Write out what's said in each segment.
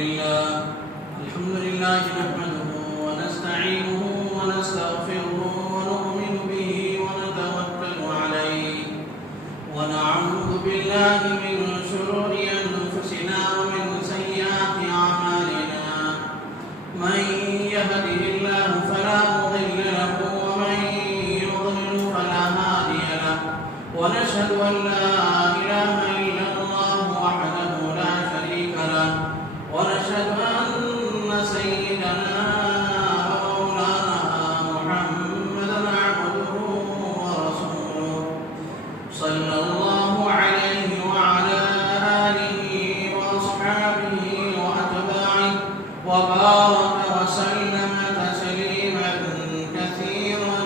الحمد لله نحمده ونستعينه ونستغفره ونؤمن به ونتوكل عليه ونعوذ بالله من شرور أنفسنا ومن سيئات أعمالنا من يهده الله فلا مضل له ومن يضلل فلا هادي له ونشهد أن لا إله إلا الله وحده لا شريك له ونشهد أن سيدنا ومولانا محمدا عبده ورسوله صلى الله عليه وعلى آله وأصحابه وأتباعه وبارك وسلم تسليما كثيرا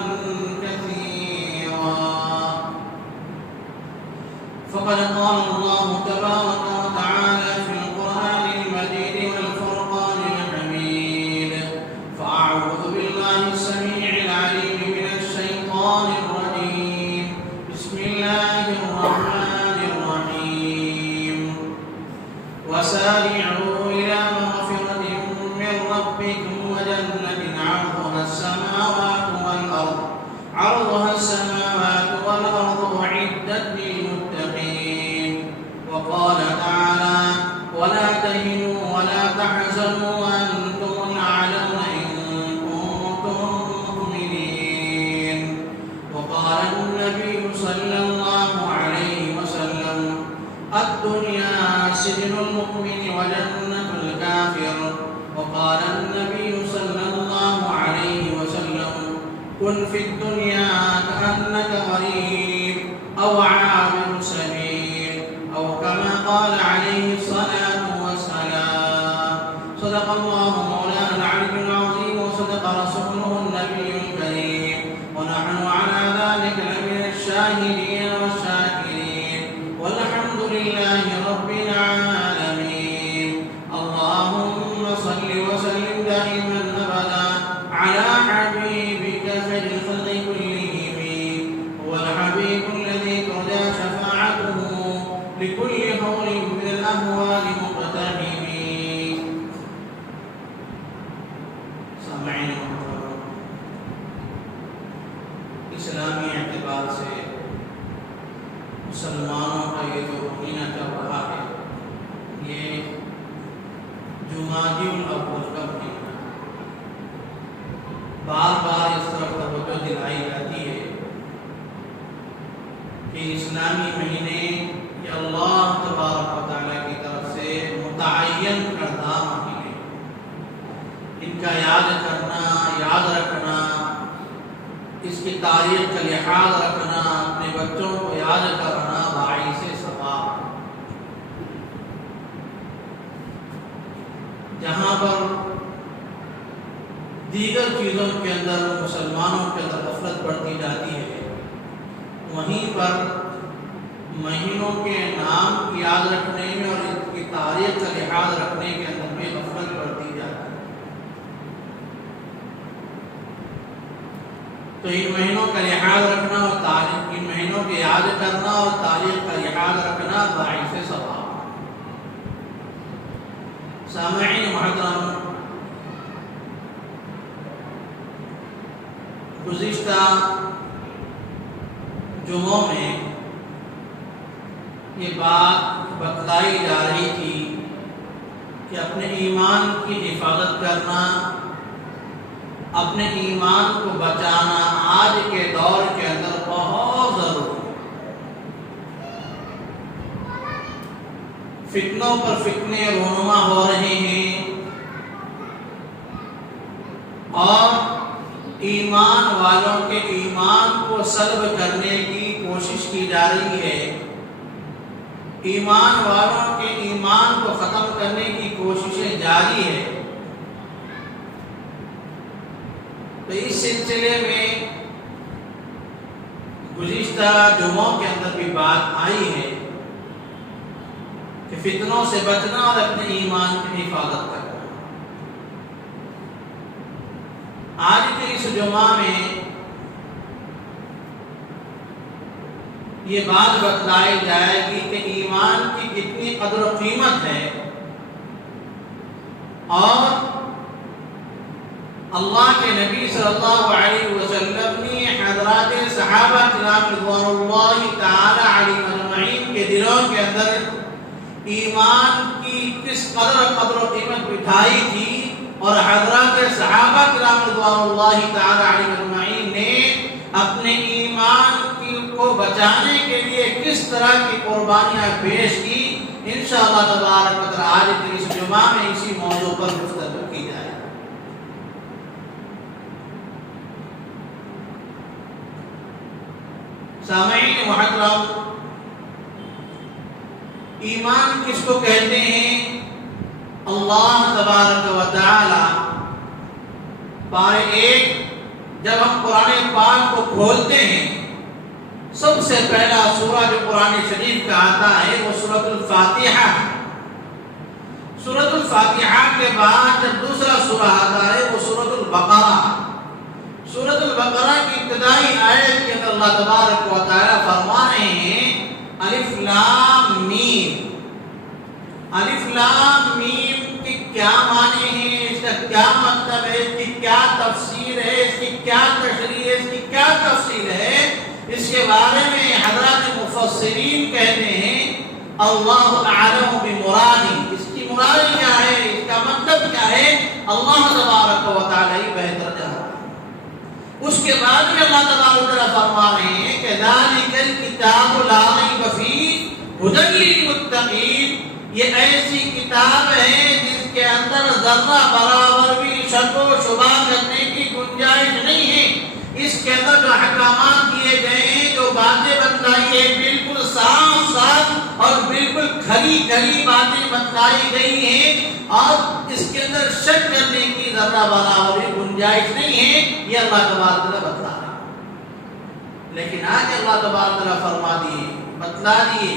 فقد قال الله تبارك وتعالى في القرآن المجيد والفرقان الحميد فأعوذ بالله السميع العليم من الشيطان الرجيم بسم الله الرحمن الرحيم وسارعوا إلى مغفرة من ربكم وجنة عرضها السماوات والأرض أعدت للمتقين وقال تعالى ولا تهنوا ولا تحزنوا وأنتم الأعلون إن كنتم مؤمنين وقال النبي صلى الله عليه وسلم الدنيا سجن المؤمن وجنة الكافر وقال النبي صلى الله عليه وسلم كن في الدنيا كأنك غريب أو عابر سبيل أو كما قال عليه الصلاة والسلام صدق الله مولانا العلي العظيم وصدق رسوله النبي الكريم ونحن على ذلك لمن الشاهدين والشاكرين والحمد لله رب العالمين اللهم صل وسلم دائما أبدا على حبيبك خير الخلق كلهم هو الحبيب الذي ترجى شفاعته لكل هول من الأهوال مقتحم سامعین محترم اسلامی اعتبار سے مسلمانوں کا یہ جو مہینہ چل رہا ہے یہ جمادی الاول کا مہینہ بار بار اس طرف توجہ دلائی جاتی ہے کہ اسلامی مہینے یہ اللہ تبارک و تعالیٰ کی طرف سے متعین کردہ مہینے ان کا یاد کرنا یاد رکھنا اس کی تاریخ کا لحاظ رکھنا اپنے بچوں کو یاد کرنا باعث ثواب جہاں پر دیگر چیزوں کے اندر مسلمانوں کے اندر غفلت بڑھتی جاتی ہے وہیں پر مہینوں کے نام کی یاد رکھنے میں اور ان کی تاریخ کا لحاظ رکھنے کے اندر میں غفلت بڑھتی جاتی ہے تو ان مہینوں کا لحاظ رکھنا اور تاریخ ان مہینوں کے یاد کرنا اور تاریخ کا لحاظ رکھنا باعث ثواب سامعین محترم گزشتہ جمعوں میں یہ بات بتلائی جا رہی تھی کہ اپنے ایمان کی حفاظت کرنا اپنے ایمان کو بچانا آج کے دور کے اندر بہت ضروری ہے فتنوں پر فتنے رونما ہو رہے ہیں اور ایمان والوں کے ایمان کو سلب کرنے کی کوشش کی جا رہی ہے ایمان والوں کے ایمان کو ختم کرنے کی کوششیں جاری ہے تو اس سلسلے میں گزشتہ جمعوں کے اندر بھی بات آئی ہے کہ فتنوں سے بچنا اور اپنے ایمان کی حفاظت کرنا آج کے اس جمعہ میں یہ بات بتلائی جائے گی کہ ایمان کی کتنی قدر و قیمت ہے اور اللہ کے نبی صلی اللہ علیہ وسلم نے حضرات صحابہ کرام رضوان اللہ تعالی علیہم اجمعین کے دلوں کے اندر ایمان کی کس قدر و قیمت بٹھائی تھی، اور حضرات صحابہ کرام رضوان اللہ تعالی علیہم اجمعین نے اپنے ایمان کو بچانے کے لیے کس طرح کی قربانیاں پیش کی، انشاءاللہ تبارک و تعالی آج کے اس جمعہ میں اسی موضوع پر گفتگو کی جائے۔ سامعین محترم، ایمان کس کو کہتے ہیں؟ اللہ تبارک و تعالی پارے 1 جب ہم قرآن پاک کو کھولتے ہیں، سب سے پہلا سورہ جو قرآن شریف کا آتا ہے وہ سورۃ الفاتحہ۔ سورۃ الفاتحہ کے بعد جب دوسرا سورہ آتا ہے وہ سورۃ البقرہ۔ سورۃ البقرہ کی ابتدائی آیت کے اندر اللہ تبارک و تعالی فرما رہے ہیں الف لام میم۔ الف لام میم کے کیا معنی ہیں، اس کا کیا مطلب ہے، اس کی کیا تفسیر ہے، اس کی کیا تشریح ہے، اس کی کیا تفصیل ہے، اس کے بارے میں حضرات مفسرین کہتے ہیں اللہ اعلم بمرادی، اس کی مراد کیا ہے، اس کا مطلب کیا ہے، اللہ تبارک و تعالی بہتر جانتا ہے۔ اس کے بعد میں اللہ تبارک و تعالی فرما رہے ہیں کہ ذالک الکتاب لا ریب فیہ ھدی للمتقین، یہ ایسی کتاب ہے جس کے اندر ذرہ برابر بھی شک و شبہ کرنے کی گنجائش نہیں ہے۔ اس کے اندر جو احکامات دیے گئے ہیں، جو باتیں بتلائی ہیں، بالکل صاف صاف اور بالکل کھلی کھلی باتیں بتلائی گئی ہیں، اور اس کے اندر شک کرنے کی ذرہ برابر بھی گنجائش نہیں ہے، یہ اللہ تبارک تعالیٰ بتلا رہا ہے۔ لیکن آج اللہ تبارک تعالیٰ فرما دیے، بتلا دیے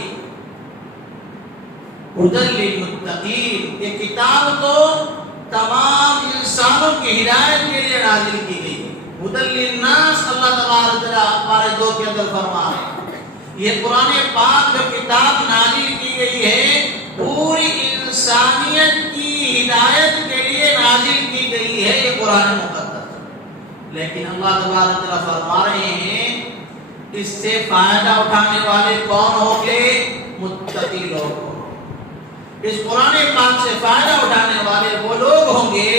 ھدی للمتقین، یہ کتاب تو تمام انسانوں کی ہدایت کے لیے نازل کی گئی ہے۔ ھدی للناس اللہ تبارک تعالیٰ پارے 2 کے اندر فرما رہے ہیں یہ قرآن پاک جو کتاب نازل کی گئی ہے پوری انسانیت کی ہدایت کے لیے نازل کی گئی ہے، یہ قرآن مقدس۔ لیکن اللہ تبارک تعالیٰ فرما رہے ہیں اس سے فائدہ اٹھانے والے کون ہوں گے؟ متقی لوگ ہوں گے۔ اس قرآن پاک سے فائدہ اٹھانے والے وہ لوگ ہوں گے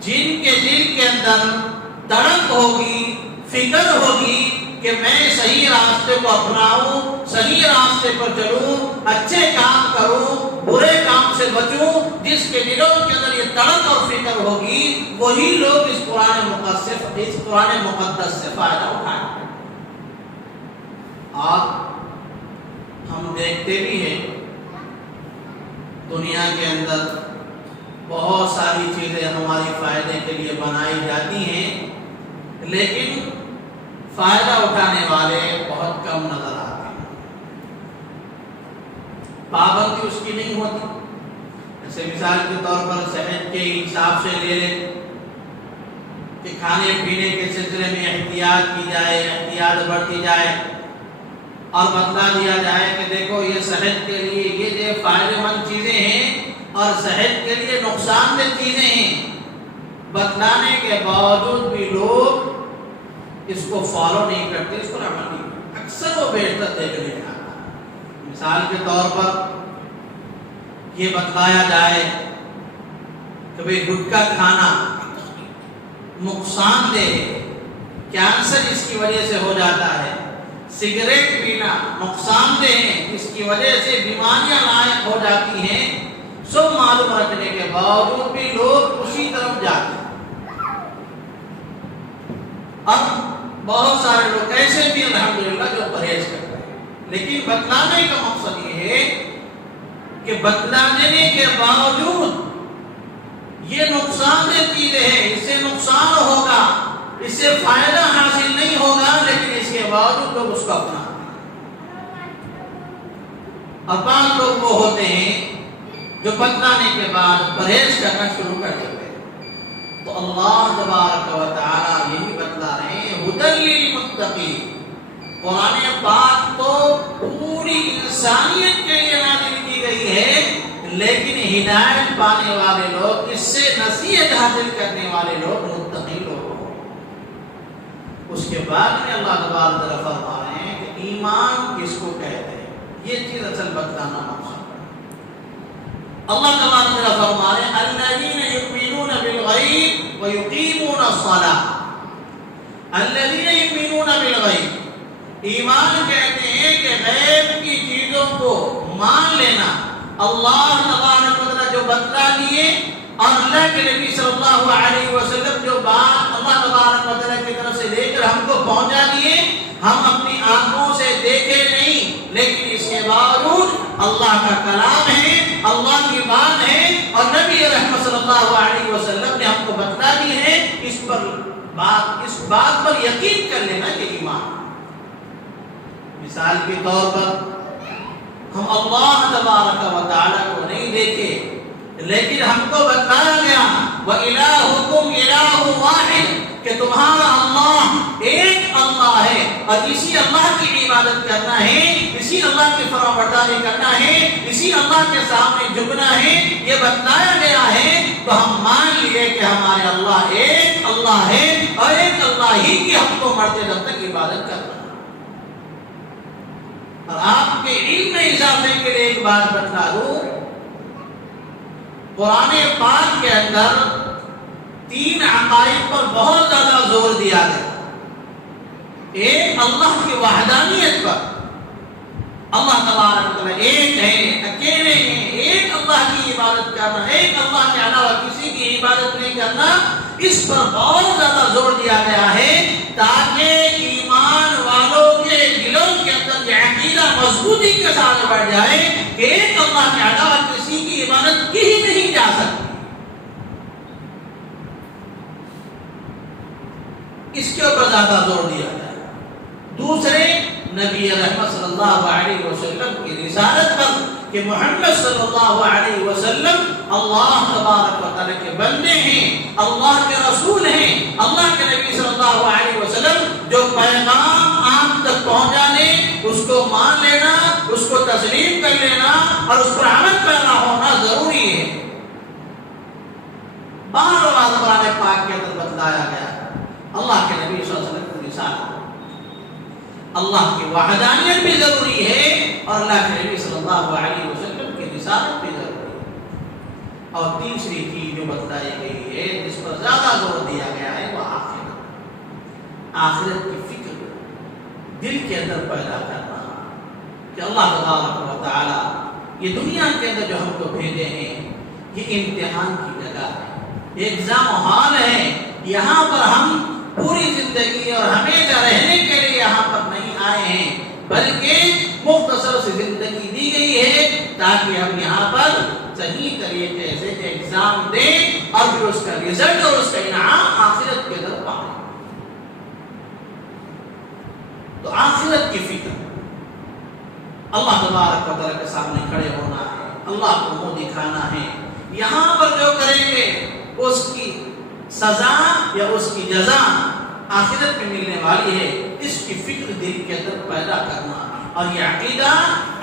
جن کے دل کے اندر تڑپ ہوگی، فکر ہوگی کہ میں صحیح راستے کو اپناؤں، صحیح راستے پر چلوں، اچھے کام کروں، برے کام سے بچوں۔ جس کے دلوں کے اندر یہ تڑپ اور فکر ہوگی وہی لوگ اس قرآن مقدس سے فائدہ اٹھائیں گے۔ اور ہم دیکھتے بھی ہیں دنیا کے اندر بہت ساری چیزیں ہماری فائدے کے لیے بنائی جاتی ہیں، لیکن فائدہ اٹھانے والے بہت کم نظر آتے ہیں۔ پابندی اس کی نہیں ہوتی۔ جیسے مثال کے طور پر صحت کے حساب سے لے لیں کہ کھانے پینے کے سلسلے میں احتیاط کی جائے، احتیاط برتی جائے، اور بتلا دیا جائے کہ دیکھو یہ صحت کے لیے یہ فائدہ مند چیزیں ہیں اور صحت کے لیے نقصان دہ چیزیں ہیں، بتلانے کے باوجود بھی لوگ اس کو فالو نہیں کرتے، اس پر عمل نہیں کرتے۔ اکثر وہ بہتر دیکھنے میں آتا ہے۔ مثال کے طور پر یہ بتلایا جائے کہ بھئی گٹکا کھانا نقصان دہ ہے، کینسر اس کی وجہ سے ہو جاتا ہے، سگریٹ پینا نقصان دہ ہے، اس کی وجہ سے بیماریاں لاحق ہو جاتی ہیں، سب معلوم رکھنے کے باوجود بھی لوگ اسی طرف جاتے ہیں۔ اب بہت سارے لوگ ایسے بھی الحمدللہ جو پرہیز کرتے ہیں، لیکن بتلانے کا مقصد یہ ہے کہ بتلانے کے باوجود یہ نقصان دہ چیزیں ہیں، اس سے نقصان ہوگا، اس سے فائدہ حاصل نہیں ہوگا، لیکن اس کے باوجود لوگ اس کو اپنا۔ اب بعض لوگ وہ ہوتے ہیں جو بتلانے کے بعد پرہیز کرنا شروع کر دیتے ہیں۔ تو اللہ تبارک و تعالی یہی بتلا رہے ہیں ھدی للمتقین، قرآن پاک تو پوری انسانیت کے لیے نازل کی گئی ہے، لیکن ہدایت پانے والے لوگ، اس سے نصیحت حاصل کرنے والے لوگ متقی لوگ ہوں۔ اس کے بعد میں اللہ تبارک و تعالیٰ فرما رہے ہیں کہ ایمان کس کو کہتے ہیں، یہ چیز اصل بتلانا مقصد ہے۔ اللہ تبارک و تعالیٰ فرما رہے ہیں الذین یؤمنون بالغیب ویقیمون الصلاۃ۔ الذین یؤمنون بالغیب، ایمان کہتے ہیں کہ غیب کی چیزوں کو مان لینا، اللہ تبارک و تعالیٰ جو بتلا دیے اور اللہ کے نبی صلی اللہ علیہ وسلم جو بات اللہ تبارک و تعالیٰ کی طرف سے لے کر ہم کو پہنچا دیے، ہم اپنی آنکھوں سے دیکھے نہیں، لیکن اس کے باوجود اللہ کا کلام ہے، اللہ کی بات ہے، اور نبی رحمت صلی اللہ علیہ وسلم نے ہم کو بتلا دی ہے، اس بات پر یقین کر لینا کہ ایمان۔ مثال کے طور پر ہم اللہ تبارک و تعالیٰ کو نہیں دیکھے، لیکن ہم کو بتایا گیا وَإِلَٰهُكُمْ إِلَٰهٌ وَاحِدٌ کہ تمہارا اللہ ایک اللہ ہے، اور اسی اللہ کی عبادت کرنا ہے، اسی اللہ کی فرمانبرداری کرنا ہے، اسی اللہ کے سامنے جھکنا ہے، یہ بتایا گیا ہے۔ تو ہم مان لیے کہ ہمارے اللہ ایک اللہ ہے، اور ایک اللہ ہی کی ہم کو مرتے دم تک عبادت کرنا ہے۔ اور آپ کے علم میں اضافے کے لیے ایک بات بتلا دوں، قرآن پاک کے اندر 3 عقائد پر بہت زیادہ زور دیا گیا۔ ایک اللہ کی وحدانیت پر، اللہ تبارک و تعالیٰ ایک ہے، اکیلے ہیں، ایک اللہ کی عبادت کرنا، ایک اللہ کے علاوہ کسی کی عبادت نہیں کرنا، اس پر بہت زیادہ زور دیا گیا ہے تاکہ ایمان والوں کے دلوں کے اندر یہ عقیدہ مضبوطی کے ساتھ بڑھ جائے کہ ایک اللہ کے علاوہ کسی کی عبادت کی ہی نہیں جا سکتی۔ اس کے اوپر زیادہ زور دیا جائے۔ دوسرے، نبی رحمت صلی اللہ علیہ وسلم کی رسالت پر کہ محمد صلی اللہ علیہ وسلم اللہ تبارک و تعالیٰ کے بندے ہیں، اللہ کے رسول ہیں، اللہ کے نبی صلی اللہ علیہ وسلم جو پیغام آپ تک پہنچا دے اس کو مان لینا، اس کو تسلیم کر لینا اور اس پر عمل پیدا ہونا ضروری ہے۔ بار بار قرآن پاک کے اندر بتلایا گیا اللہ کے نبی صلی اللہ علیہ وسلم کی رسالت، اللہ کی وحدانیت بھی ضروری ہے اور اللہ کے نبی صلی اللہ علیہ وسلم کی رسالت بھی ضروری ہے۔ اور تیسری چیز جو بتلائی گئی ہے، جس پر زیادہ زور دیا گیا ہے، وہ آخرت کی فکر دل کے اندر پیدا کرنا کہ اللہ تبارک و تعالیٰ یہ دنیا کے اندر جو ہم کو بھیجے ہیں یہ امتحان کی جگہ ہے، ایگزام ہال ہے، یہاں پر ہم پوری زندگی اور ہمیشہ رہنے کے لیے یہاں پر نہیں آئے ہیں، بلکہ مختصر سی زندگی دی گئی ہے تاکہ ہم یہاں پر صحیح طریقے سے ایگزام دیں اور پھر اس کا رزلٹ اور اس کا انعام آخرت کے اندر پائیں۔ تو آخرت کی فکر، اللہ تبارک و تعالیٰ کے سامنے کھڑے ہونا ہے، اللہ کو منہ دکھانا ہے، یہاں پر جو کریں گے اس کی سزا یا اس کی جزا آخرت میں ملنے والی ہے، اس کی فکر دل کے اندر پیدا کرنا۔ اور یہ عقیدہ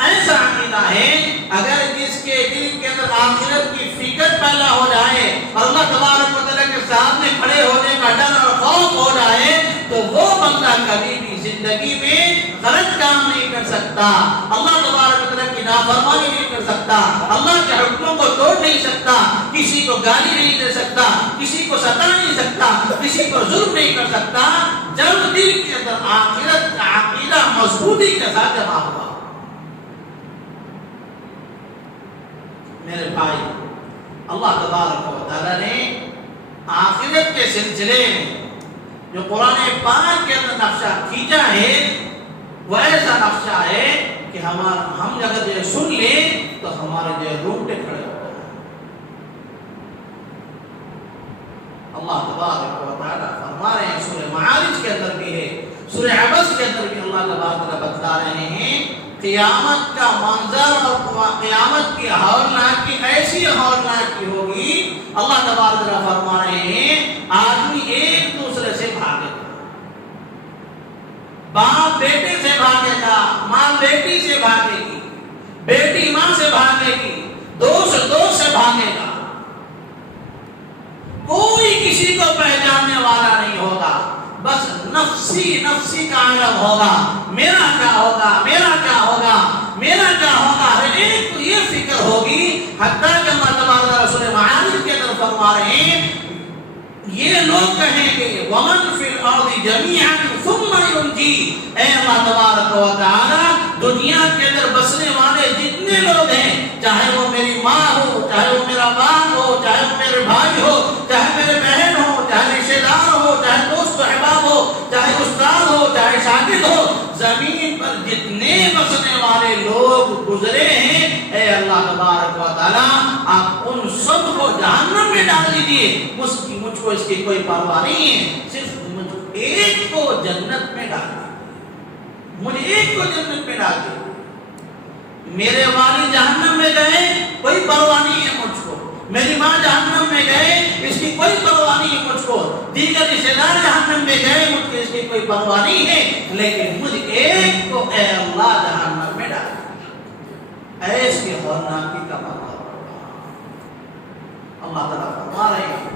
ایسا عقیدہ ہے اگر جس کے دل کے اندر آخرت کی فکر پیدا ہو جائے اور اللہ تبارک و تعالیٰ کے سامنے کھڑے ہونے کا ڈر اور خوف ہو جائے تو وہ بندہ کبھی بھی زندگی میں غلط کام نہیں کر سکتا، اللہ تبارک و تعالیٰ کی نافرمانی نہیں کر سکتا، اللہ کے حکموں کو توڑ نہیں سکتا، کسی کو گالی نہیں دے سکتا، کسی کو ستا نہیں سکتا، کسی کو ظلم نہیں کر سکتا، جب دل کے اندر آخرت کا عقیدہ مضبوطی کے ساتھ جمع ہوا۔ میرے بھائی، اللہ تبارک و تعالیٰ نے آخرت کے سلسلے میں جو قرآن پاک کے اندر نقشہ کھینچا ہے وہ ایسا نقشہ ہے کہ ہم اگر یہ سن لیں تو ہمارے جو رونگٹے کھڑے ہوتے ہیں۔ اللہ تبارک و تعالیٰ فرما رہے ہیں، سورہ معارج کے اندر بھی ہے، سورہ عبس کے اندر بھی اللہ تبارک و تعالیٰ بتلا رہے ہیں قیامت کا منظر اور قیامت کی ہولناکی ایسی ہولناکی ہوگی۔ اللہ تبارک و تعالیٰ فرما رہے ہیں آدمی ایک دوسرے سے بھاگے گا، باپ بیٹے سے بھاگے گا، ماں بیٹی سے بھاگے گی، بیٹی ماں سے بھاگے گی، دوست بھاگے گا، کوئی کسی کو پہچاننے والا نہیں ہوگا، بس نفسی نفسی کا عالم ہوگا، میرا کیا ہوگا، میرا کیا ہوگا، میرا کیا ہوگا، ہر ایک کو یہ فکر ہوگی۔ حتیٰ کہ اللہ تبارک رسول معارف کے اندر فرما رہے ہیں یہ لوگ کہیں گے وَمَنْ فِي الْأَرْضِ جَمِيعًا ثُمَّ يُنْجِي، اے اللہ تبارک و تعالی دنیا کے اندر بسنے والے جتنے لوگ ہیں، چاہے وہ میری ماں ہو، چاہے وہ میرا باپ ہو، چاہے وہ میرے بھائی ہو، چاہے میرے بہن ہو، چاہے رشتے دار ہو، چاہے دوست و احباب ہو، چاہے استاد ہو، چاہے شاگرد ہو، زمین پر جتنے بسنے والے لوگ گزرے ہیں، اے اللہ تبارک و تعالی آپ ان سب کو جہنم میں ڈال دیجیے، مجھ کو اس کی کوئی پرواہ نہیں ہے، صرف مجھ ایک کو جنت میں ڈال دیجیے، مجھے ایک کو جنت میں ڈال دیجیے۔ میرے والد جہنم میں گئے کوئی پرواہ نہیں ہے مجھ کو، میری ماں جہنم میں گئے اس کی کوئی پرواہ نہیں ہے مجھ کو، دیگر رشتے دار جہنم میں گئے مجھ کو اس کی کوئی پرواہ نہیں ہے، لیکن مجھ ایک کو اے اللہ جہنم میں ڈال دیجیے۔ ایس کی ہولناکی کا مطلب اللہ تعالیٰ فرما رہے ہیں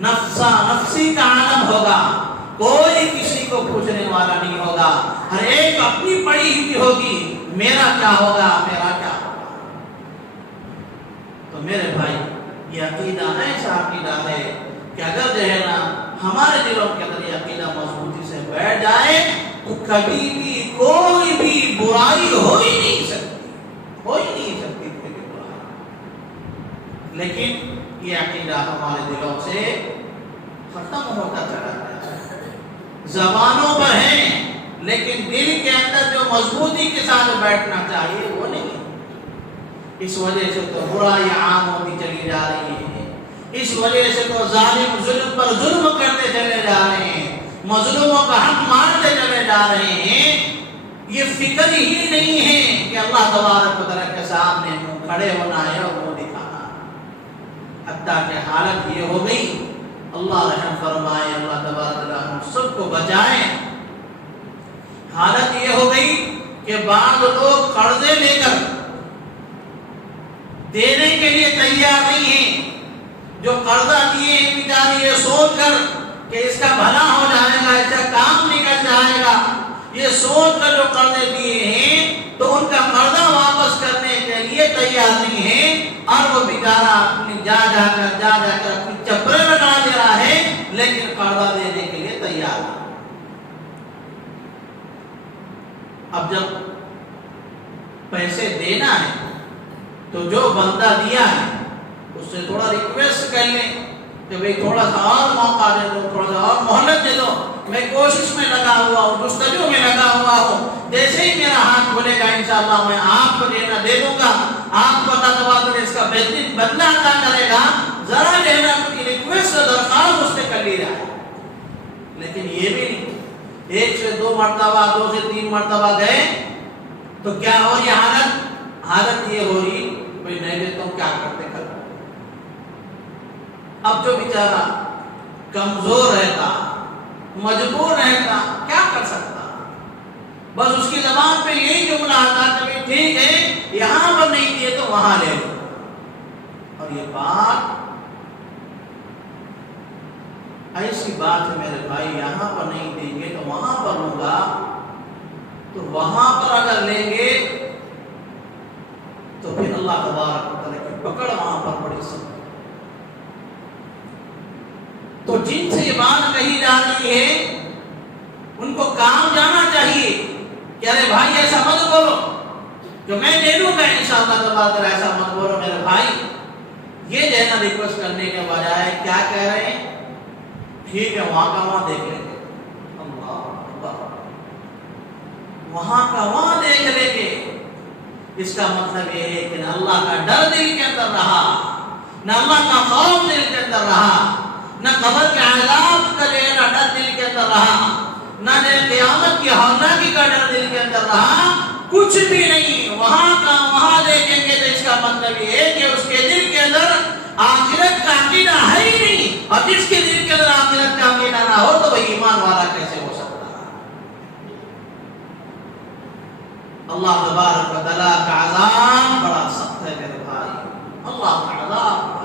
نفسا نفسی کا عالم ہوگا، کوئی کسی کو پوچھنے والا نہیں ہوگا، ہر ایک اپنی پڑی ہوئی ہوگی، میرا کیا ہوگا، میرا کیا ہوگا۔ تو میرے بھائی یہ عقیدہ ایسا عقیدہ ہے کہ اگر جو ہے نا ہمارے دلوں کے اندر یہ عقیدہ مضبوطی سے بیٹھ جائے تو کبھی بھی کوئی بھی برائی ہو ہی نہیں سکتی، ہو ہی نہیں سکتی کوئی بھی برائی۔ لیکن یہ عقیدہ ہمارے دلوں سے ختم ہوتا چلا جاتا ہے، زبانوں پر ہے لیکن دل کے اندر جو مضبوطی کے ساتھ بیٹھنا چاہیے وہ نہیں۔ اس وجہ سے تو برائی عام ہوتی چلی جا رہی ہے، اس وجہ سے تو ظالم ظلم پر ظلم کرتے چلے جا رہے ہیں، مظلوموں کا حق مارتے چلے جا رہے ہیں۔ یہ فکر ہی نہیں ہے کہ اللہ تبارک و تعالیٰ کے سامنے کھڑے ہونا ہے اور وہ دکھانا، حتیٰ کہ حالت یہ ہو گئی، اللہ رحم فرمائے، اللہ تبارک و تعالیٰ ہم سب کو بچائے، حالت یہ ہو گئی کہ بعض لوگ قرضے لے کر دینے کے لیے تیار نہیں ہیں، جو قرضہ دیے ہیں بیچارے یہ سوچ کر کہ اس کا بھلا ہو جائے گا، اس کا کام نکل جائے گا، یہ سوچ کر جو قرضے دیے ہیں تو ان کا قرضہ واپس کرنے کے لیے تیار نہیں ہے، اور وہ بیچارہ اپنی جا کر اپنی چپرے لگا دے رہا ہے لیکن قرضہ دینے کے لیے تیار نہیں۔ اب جب پیسے دینا ہے تو جو بندہ دیا ہے اس سے تھوڑا ریکویسٹ کر لیں کہ بھئی تھوڑا سا اور موقع دے دو، تھوڑا سا اور مہلت دے دو، میں کوشش میں لگا ہوا ہوں، جستجو میں لگا ہوا ہوں، جیسے ہی میرا ہاتھ کھلے گا انشاءاللہ میں آپ کو دینا دے دوں گا، آپ کو اللہ تبارک اس کا بہترین بدلہ عطا کرے گا، ذرا دینا کی ریکویسٹ درخواست اس نے کر لی ہے۔ لیکن یہ بھی نہیں، ایک سے دو مرتبہ، دو سے تین مرتبہ گئے تو کیا ہو رہی حالت یہ ہو رہی بھئی نہیں دیتا ہوں، کیا کرتے کر۔ اب جو بیچارہ کمزور رہتا، مجبور رہتا، کیا کر سکتا، بس اس کی زبان پہ یہی جملہ آتا کہ ٹھیک ہے یہاں پر نہیں دیے تو وہاں لے لو، اور یہ بات ایسی بات ہے میرے بھائی، یہاں پر نہیں دیں گے تو وہاں پر لوں گا، تو وہاں پر اگر لیں گے تو پھر اللہ تبارک و تعالیٰ کی پکڑ وہاں پر بڑی سخت۔ تو جن سے یہ بات کہی جا رہی ہے ان کو کام جانا چاہیے کہ ارے بھائی ایسا مت بولو کہ میں دے دوں گا انشاءاللہ تبارک و تعالیٰ، ایسا مت بولو میرے بھائی۔ یہ دینا ریکویسٹ کرنے کے بجائے کیا کہہ رہے ہیں، ٹھیک ہے وہاں کا وہاں دیکھ لیں گے، اللہ اکبر، وہاں کا وہاں دیکھ لیں گے۔ اس کا مطلب یہ ہے کہ نہ اللہ کا ڈر دل کے اندر رہا، نہ اللہ کا خوف دل کے اندر رہا، نہ قبر کے عذاب کا لینا ڈر دل کے اندر رہا، نہ قیامت کی ہولناکی کا ڈر دل کے اندر رہا، کچھ بھی نہیں، وہاں کا وہاں دیکھیں گے۔ تو اس کا مطلب یہ ہے کہ اس کے دل کے اندر آخرت کا عقیدہ ہے ہی نہیں، اور جس کے دل کے اندر آخرت کا عقیدہ نہ ہو تو وہ ایمان والا کیسے ہو سکتا ہے۔ اللہ تبارک و تعالیٰ کا عذاب بڑا سخت ہے میرے بھائی، اللہ کا عذاب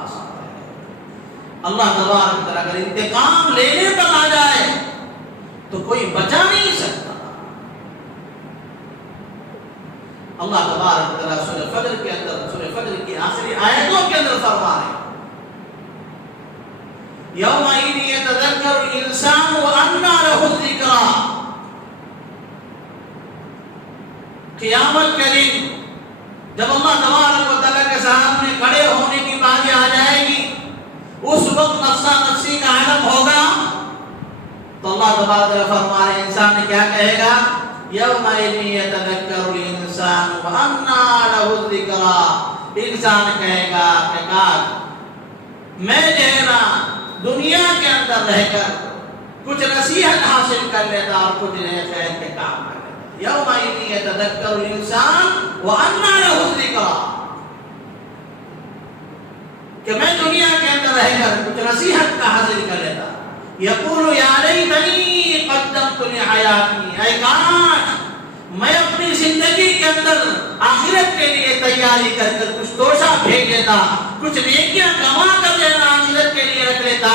اللہ تبارک تعالیٰ اگر انتقام لینے پر آ جائے تو کوئی بچا نہیں سکتا. اللہ تبارک تعالیٰ سورہ فجر کے اندر، سورہ فجر کی آخری آیتوں کے اندر فرما رہے ہیں یومئذ یتذکر الانسان وانیٰ لہ الذکریٰ. قیامت کے دن جب اللہ تبارک و تعالیٰ کے سامنے کھڑے ہونے کی بات آ جائے گی، اس وقت نفسا نفسی کا عالم ہوگا تو اللہ تبارک و تعالیٰ فرما رہے ہیں انسان نے کیا کہے گا؟ یومئذ یتذکر الانسان وانیٰ لہ الذکریٰ. انسان کہے گا کہ کاش میں جو ہے نا دنیا کے اندر رہ کر کچھ نصیحت حاصل کر لیتا اور کچھ خیر کے کام کر لیتا. یومئذ یتذکر الانسان وانیٰ لہ الذکریٰ، کہ میں دنیا کے اندر رہ کر کچھ نصیحت کا حاصل کر لیتا. یقول یا لیتنی قدمت لحیاتی، اے کاش میں اپنی زندگی کے اندر آخرت کے لیے تیاری کر کر کچھ توشہ بھیج دیتا، کچھ نیکیاں کما کر دینا آخرت کے لیے رکھ لیتا.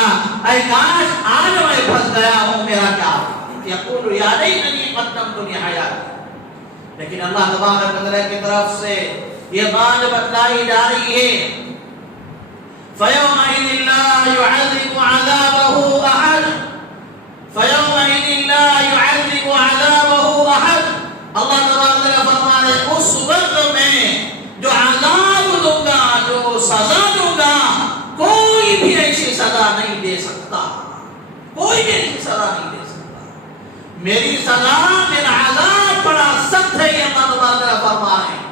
اے کاش آج میں پھنس گیا ہوں، میرا کیا؟ یقول یا لیتنی قدمت لحیاتی. لیکن اللہ تبارک و تعالیٰ کی طرف سے یہ بات بتلائی جا رہی ہے فَيَوْمَئِذٍ لَا يُعَذِّبُ عَذَابَهُ أَحَدٌ، فَيَوْمَئِذٍ لَا يُعَذِّبُ عَذَابَهُ أَحَدٌ. اللہ تبارک و تعالیٰ فرما رہے اس وقت میں جو عذاب دوں گا، جو سزا دوں گا، کوئی بھی ایسی سزا نہیں دے سکتا، کوئی بھی ایسی سزا نہیں دے سکتا. میری سزا، میرا عذاب بڑا سخت ہے، یہ اللہ تبارک و تعالیٰ فرما رہے ہیں.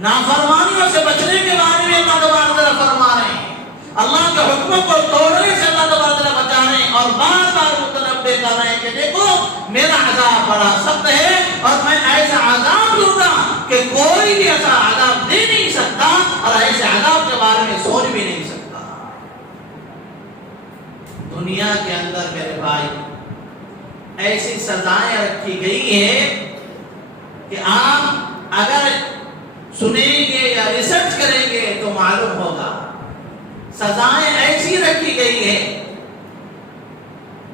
نافرمانیوں سے بچنے کے بارے میں اللہ تبارک و تعالیٰ فرما رہے ہیں. اللہ کے حکموں کو توڑنے سے اللہ تبارک و تعالیٰ بچا رہے ہیں اور بار بار متنبہ کر رہے ہیں کہ دیکھو میرا عذاب بڑا سخت ہے اور میں ایسا عذاب دوں گا کہ کوئی بھی ایسا عذاب دے نہیں سکتا اور ایسے عذاب کے بارے میں سوچ بھی نہیں سکتا. دنیا کے اندر میرے بھائی ایسی سزائیں رکھی گئی ہیں کہ آپ اگر سنیں گے یا ریسرچ کریں گے تو معلوم ہوگا. سزائیں ایسی رکھی گئی ہیں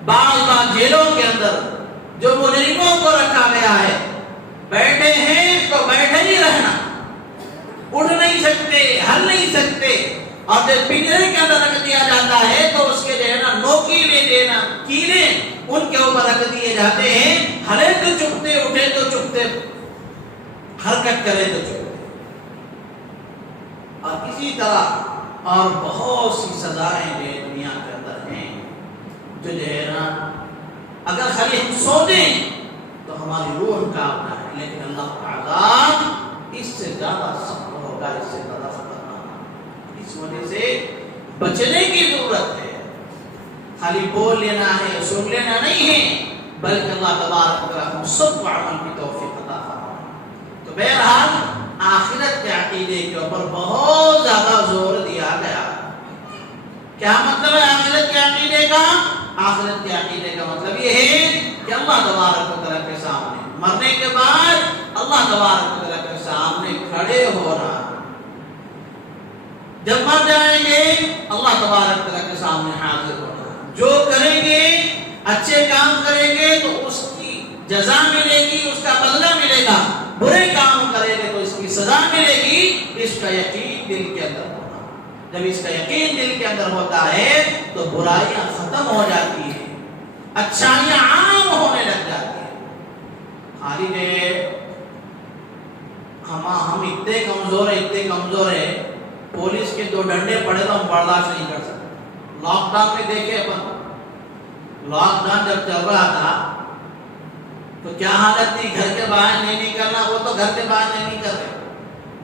بعض جیلوں کے اندر جو مجرموں کو رکھا گیا ہے، بیٹھے ہیں تو بیٹھے ہی رہنا، اٹھ نہیں سکتے، ہل نہیں سکتے، اور جب پنجرے کے اندر رکھ دیا جاتا ہے تو اس کے جو ہے نا نوکیلے دینا کیلے ان کے اوپر رکھ دیے جاتے ہیں، ہلے تو چپتے، اٹھے تو چپتے، حرکت کرے تو چپتے. اور اسی طرح اور بہت سی سزائیں جو دنیا کے اندر ہیں جو ہے نا اگر خالی ہم سو دیں تو ہماری روح کانپنا ہے، لیکن اللہ کا عذاب اس سے زیادہ سخت ہوگا، اس سے زیادہ خطرناک ہوگا. اس وجہ سے بچنے کی ضرورت ہے. خالی بول لینا ہے، سن لینا نہیں ہے، بلکہ اللہ تبارک و تعالیٰ ہم سب کو عمل کی توفیق عطا فرمائے. تو بہرحال آخرت کے عقیدے کے اوپر بہت زیادہ زور دیا گیا. کیا مطلب ہے آخرت کے عقیدے کا؟ آخرت کے عقیدے کا مطلب یہ ہے کہ اللہ تبارک و تعالیٰ کے سامنے مرنے کے بعد اللہ تبارک و تعالیٰ کے سامنے کھڑے ہونا. جب مر جائیں گے اللہ تبارک و تعالیٰ کے سامنے حاضر ہونا. جو کریں گے اچھے کام کریں گے تو اس کی جزا ملے گی، اس کا بدلہ ملے گا. برے کام کریں گے تو اس کی سزا ملے گی. اس کا یقین دل کے اندر ہونا. جب اس کا یقین دل کے اندر ہوتا ہے تو برائیاں ختم ہو جاتی ہیں، اچھائیاں عام ہونے لگ جاتی ہیں. خالی ہم اتنے کمزور ہیں پولیس کے 2 ڈنڈے پڑے تو ہم برداشت نہیں کر سکتے. لاک ڈاؤن میں دیکھے اپن، لاک ڈاؤن جب چل رہا تھا تو کیا حالت تھی، گھر کے باہر نہیں نکلنا. وہ تو گھر کے باہر نہیں نکل رہے،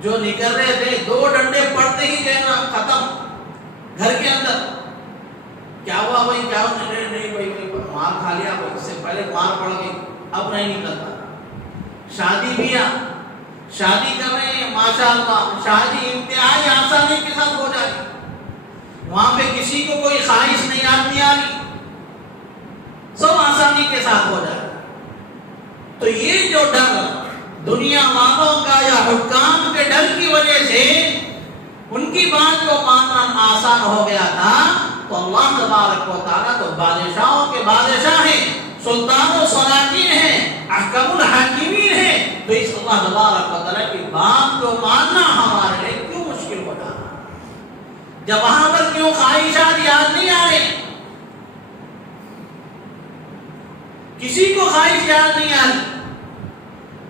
جو نکل رہے تھے 2 ڈنڈے پڑتے ہی دینا ختم. گھر کے اندر کیا ہوا بھائی، کیا ہوا؟ نہیں بھائی مار کھا لیا، اس سے پہلے مار پڑ گئی، اب نہیں نکلتا. شادی کر رہے ہیں ماشاءاللہ، شادی انتہائی آسانی کے ساتھ ہو جائے، وہاں پہ کسی کو کوئی خواہش نہیں آتی، سب آسانی کے ساتھ ہو جائے. تو یہ جو ڈر دنیا والوں کا یا حکام کے ڈر کی وجہ سے ان کی بات کو ماننا آسان ہو گیا تھا، تو اللہ تبارک و تعالیٰ تو بادشاہوں کے بادشاہ ہیں، سلطان و سلاطین ہیں، احکم الحاکمین ہیں، تو اس اللہ تبارک و تعالیٰ کی بات کو ماننا ہمارے لیے کیوں مشکل ہو جاتا ہے؟ جب وہاں پر کیوں خواہشات یاد نہیں آ رہے؟ کسی کو خواہش یاد نہیں آ رہی،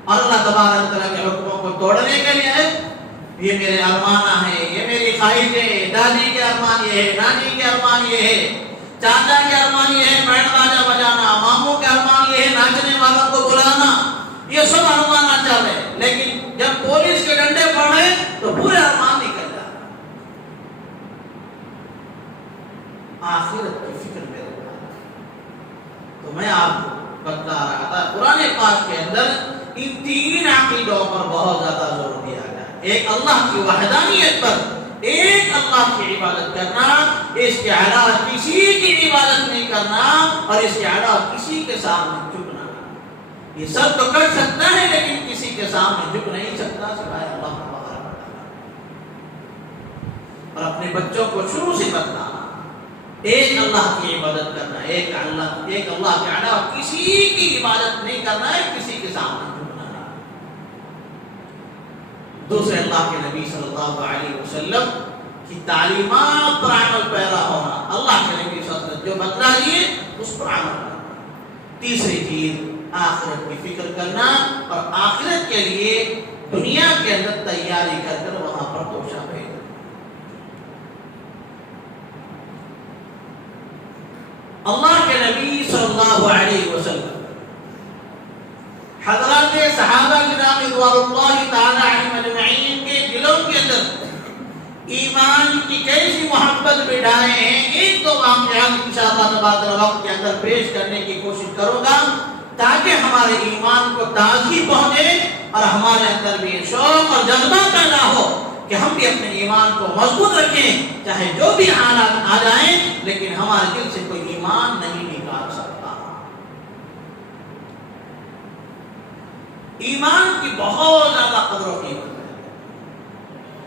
اور اللہ تبارک و تعالیٰ کے حکموں کو توڑنے کے لیے یہ میرے ارمانہ ہے، یہ میری خواہش ہے، دادی کے ارمان یہ ہے، نانی کے ارمان یہ ہے، چاچا کے ارمان یہ ہے بینڈ باجا بجانا، ماموں کے ارمان یہ ہے ناچنے والوں کو بلانا، یہ سب ارمان چل رہے، لیکن جب پولیس کے ڈنڈے پڑے تو پورے ارمان نکل جاتے۔ آخرت کی فکر میرے پاس، تو میں آپ کو بتلا رہا تھا قرآن پاک کے اندر ان تین عقیدوں پر بہت زیادہ زور دیا گیا، ایک اللہ کی وحدانیت پر، ایک اللہ کی عبادت کرنا، اس کے علاوہ کسی کی عبادت نہیں کرنا، اور اس کے علاوہ کسی کے سامنے جھکنا۔ یہ سب تو کر سکتا ہے لیکن کسی کے سامنے جھک نہیں سکتا سوائے اللہ تبارک و تعالیٰ۔ اور اپنے بچوں کو شروع سے بتلانا ایک اللہ کی عبادت کرنا، ایک اللہ کے علاوہ کسی کی عبادت نہیں کرنا ہے، کسی کے سامنے جھکنا ہے۔ دوسرے اللہ کے نبی صلی اللہ علیہ وسلم کی تعلیمات پر عمل پیرا ہونا، اللہ کے نبی صلی اللہ علیہ وسلم جو بتلا دیے اس پر عمل کرنا۔ تیسری چیز آخرت کی فکر کرنا، اور آخرت کے لیے دنیا کے اندر تیاری کر کر وہاں پر توشہ بھیجنا۔ اللہ کے نبی صلی اللہ علیہ وسلم حضرات صحابہ کرام رضوان اللہ تعالی علیہم اجمعین کے دلوں کے اندر ایمان کی کیسی محبت بٹھائے ہیں، ایک دو واقعات انشاءاللہ تبارک وقت کے اندر پیش کرنے کی کوشش کروں گا تاکہ ہمارے ایمان کو تازگی پہنچے اور ہمارے اندر بھی شوق اور جذبہ پیدا ہو کہ ہم بھی اپنے ایمان کو مضبوط رکھیں، چاہے جو بھی حالات آ جائیں لیکن ہمارے دل سے کوئی ایمان نہیں نکال سکتا۔ ایمان کی بہت زیادہ قدر و قیمت ہے،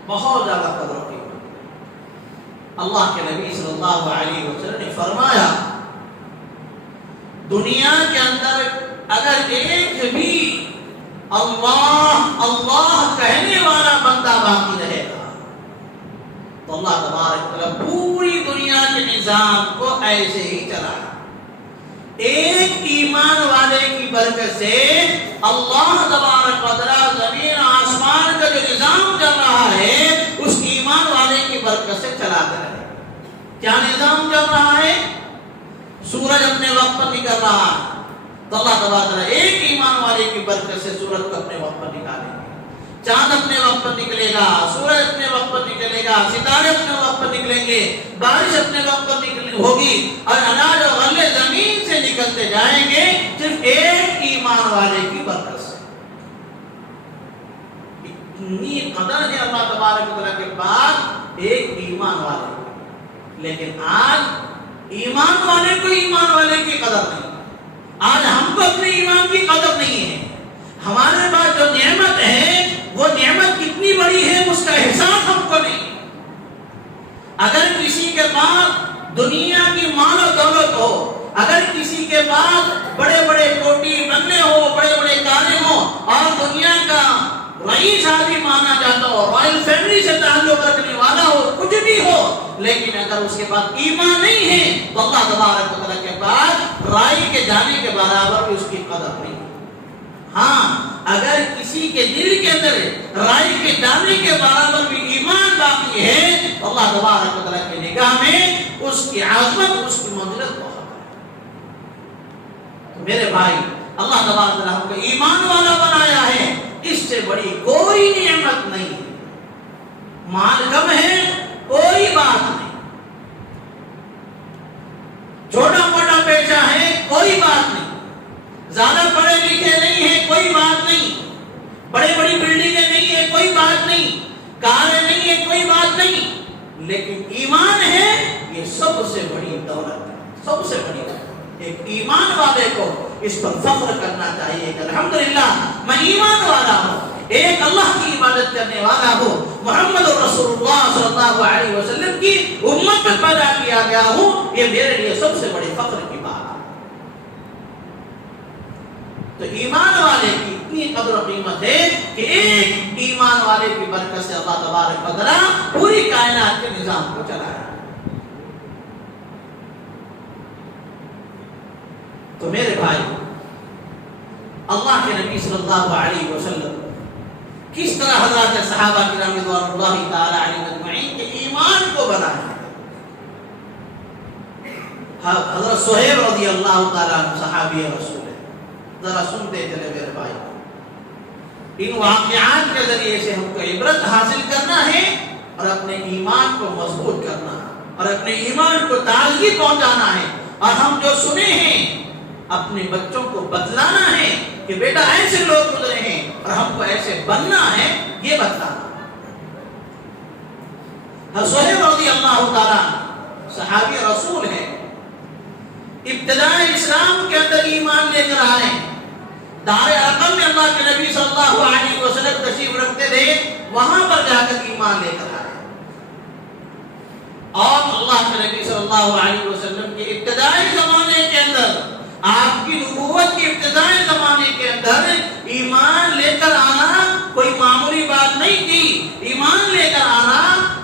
بہت زیادہ قدر و قیمت۔ اللہ کے نبی صلی اللہ علیہ وسلم نے فرمایا دنیا کے اندر اگر ایک بھی اللہ اللہ کہنے والا بندہ باقی رہے گا تو اللہ تبارک و تعالیٰ پوری دنیا کے نظام کو ایسے ہی چلائے۔ ایک ایمان والے کی برکت سے اللہ تبارک و تعالیٰ زمین آسمان کا جو نظام چل رہا ہے اس ایمان والے کی برکت سے چلاتا ہے۔ کیا نظام چل رہا ہے؟ سورج اپنے وقت پر نکل رہا ہے تو اللہ تبارک و تعالیٰ ایک ایمان والے کی برکت سے سورج کو اپنے وقت پر نکالے گا، چاند اپنے وقت پر نکلے گا، سورج اپنے وقت پر نکلے گا، ستارے اپنے وقت پر نکلیں گے، بارش اپنے وقت پر ہوگی، اور اناج اور غلے زمین سے نکلتے جائیں گے صرف ایک ایمان والے کی برکت سے۔ اتنی قدر ہے اللہ تبارک و تعالیٰ کے پاس ایک ایمان والے، لیکن آج ایمان والے کو ایمان والے کی قدر نہیں، آج ہم کو اپنے ایمان کی قدر نہیں ہے۔ ہمارے پاس جو نعمت ہے وہ نعمت کتنی بڑی ہے اس کا احساس ہم کو نہیں۔ اگر کسی کے پاس دنیا کی مال و دولت ہو، اگر کسی کے پاس بڑے بڑے کوٹھی بنگلے ہو، بڑے بڑے کاریں ہو، اور دنیا کا رئیس آدمی مانا جاتا ہو، رائل فیملی سے تعلق رکھنے والا ہو، کچھ بھی ہو، لیکن اگر اس کے پاس ایمان نہیں ہے تو اللہ تبارک و تعالیٰ کے پاس رائی کے دانے کے برابر بھی اس کی قدر نہیں۔ ہاں اگر کسی کے دل کے اندر رائی کے دانے کے برابر بھی ایمان باقی ہے تو اللہ تبارک و تعالیٰ کی نگاہ میں اس کی عظمت، اس کی منزلت بہت ہے۔ تو میرے بھائی، اللہ تبارک و تعالیٰ ہم کو ایمان والا بنایا ہے، اس سے بڑی کوئی نعمت نہیں ہے۔ مال کم ہے کوئی بات نہیں، چھوٹا موٹا پیشہ ہے کوئی بات نہیں، زیادہ پڑھے لکھے نہیں ہے کوئی بات نہیں، بڑے بڑی بلڈنگیں نہیں ہے کوئی بات نہیں، کاریں نہیں ہے کوئی بات نہیں، لیکن ایمان ہے یہ سب سے بڑی دولت ہے، سب سے بڑی دولت۔ ایک ایمان والے کو اس پر فخر کرنا چاہیے کہ الحمدللہ میں ایمان والا ہوں، ایک اللہ کی عبادت کرنے والا ہوں، محمد رسول اللہ صلی اللہ علیہ وسلم کی امت میں پیدا کیا گیا ہوں، یہ میرے لیے سب سے بڑی فخر کی بات ہے۔ تو ایمان والے کی اتنی قدر و قیمت ہے کہ ایک ایمان والے کی برکت سے اللہ تبارک و تعالیٰ پوری کائنات کے نظام کو چلایا۔ تو میرے بھائی، اللہ کے نبی صلی اللہ علیہ وسلم کس طرح حضرات صحابہ کرام رضوان اللہ تعالی علیہم اجمعین کے ایمان کو بنایا۔ حضرت صہیب رضی اللہ تعالی عنہ صحابی رسول ہے، ذرا سنتے چلے میرے بھائی، ان واقعات کے ذریعے سے ہم کو عبرت حاصل کرنا ہے اور اپنے ایمان کو مضبوط کرنا ہے اور اپنے ایمان کو تازگی پہنچانا ہے، اور ہم جو سنے ہیں اپنے بچوں کو بتلانا ہے کہ بیٹا ایسے لوگ گزرے ہیں اور ہم کو ایسے بننا ہے، یہ بتلانا۔ صہیب رضی اللہ تعالیٰ صحابی رسول ہے، ابتداء اسلام کے اندر ایمان لے کر آئے، دار ارقم میں اللہ کے نبی صلی اللہ علیہ وسلم تشریف رکھتے تھے، وہاں پر جا کر ایمان لے کر آئے، اور اللہ کے نبی صلی اللہ علیہ وسلم کے ابتدائی زمانے کے اندر، آپ کی نبوت کے ابتدائی زمانے کے اندر ایمان لے کر آنا کوئی معمولی بات نہیں تھی۔ ایمان لے کر آنا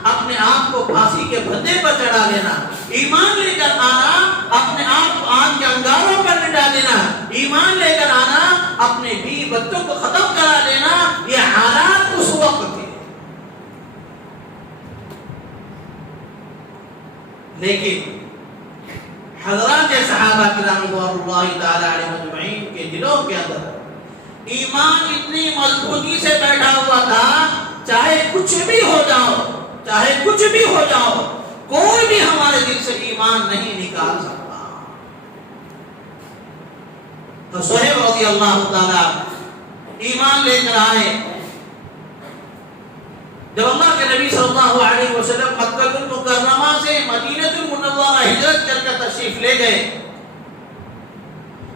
اپنے آپ کو پھانسی کے پھندے پر چڑھا لینا، ایمان لے کر آنا اپنے آپ کو آگ کے انگاروں پر لٹا دینا، ایمان لے کر آنا اپنے بیوی بچوں کو ختم کرا دینا، یہ حالات اس وقت تھے۔ لیکن حضرات صحابہ کرام رضوان اللہ تعالی علیہم اجمعین کے دلوں کے اندر ایمان اتنی مضبوطی سے بیٹھا ہوا تھا، چاہے کچھ بھی ہو جاؤ، چاہے کچھ بھی ہو جاؤ، کوئی بھی ہمارے دل سے ایمان نہیں نکال سکتا۔ تو صہیب رضی اللہ تعالی ایمان لے کر آئے، جب اللہ کے نبی صلی اللہ علیہ وسلم مکہ المکرمہ سے مدینہ المنورہ ہجرت کر کے تشریف لے گئے،